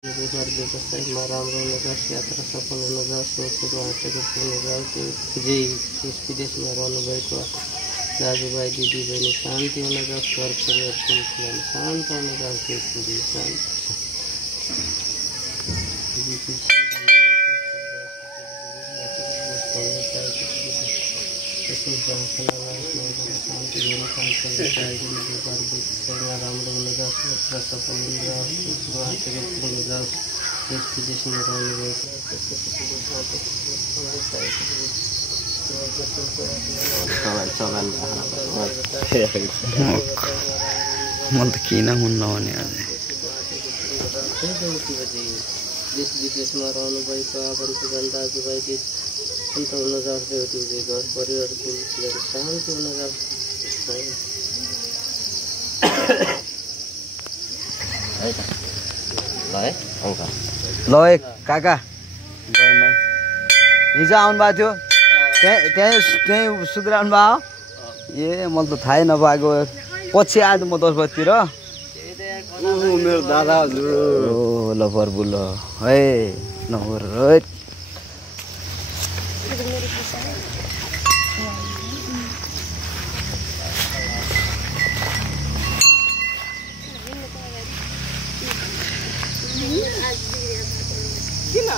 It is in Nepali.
गर्दै दशैँमा राम्रो हुन जाओस्, यात्रा सफल हुन जाओस्, सोचहरू आँटेको पुग्न जाओस्। जो देश विदेशमा रहनुभएको दाजुभाइ दिदीबहिनी शान्ति हुन जाओस्, घर परिवारको शान्त हुन जाओस्, देश विदेश शान्त। राम्रो हुन जाओस्, यात्रा सफल हुन जाओस्, आँटेको पुग्न जाओस्, देश विदेशमा रहनुभएको म त किन हुन्न भने देश विदेशमा रहनुभएको आफन्तजन दाजुभाइ शान्त हुन जाओस्, देउसी घर परिवारको शान्त हुन जाओस्। ल है काका हिजो आउनु भएको थियो त्यहीँ सुध्राउनु भयो। ए मलाई त थाहै नपाएको, पछि आएको म 10 बजीतिर। मेरो दादा हजुर ओ ल प्रभु ल है नगर है। किन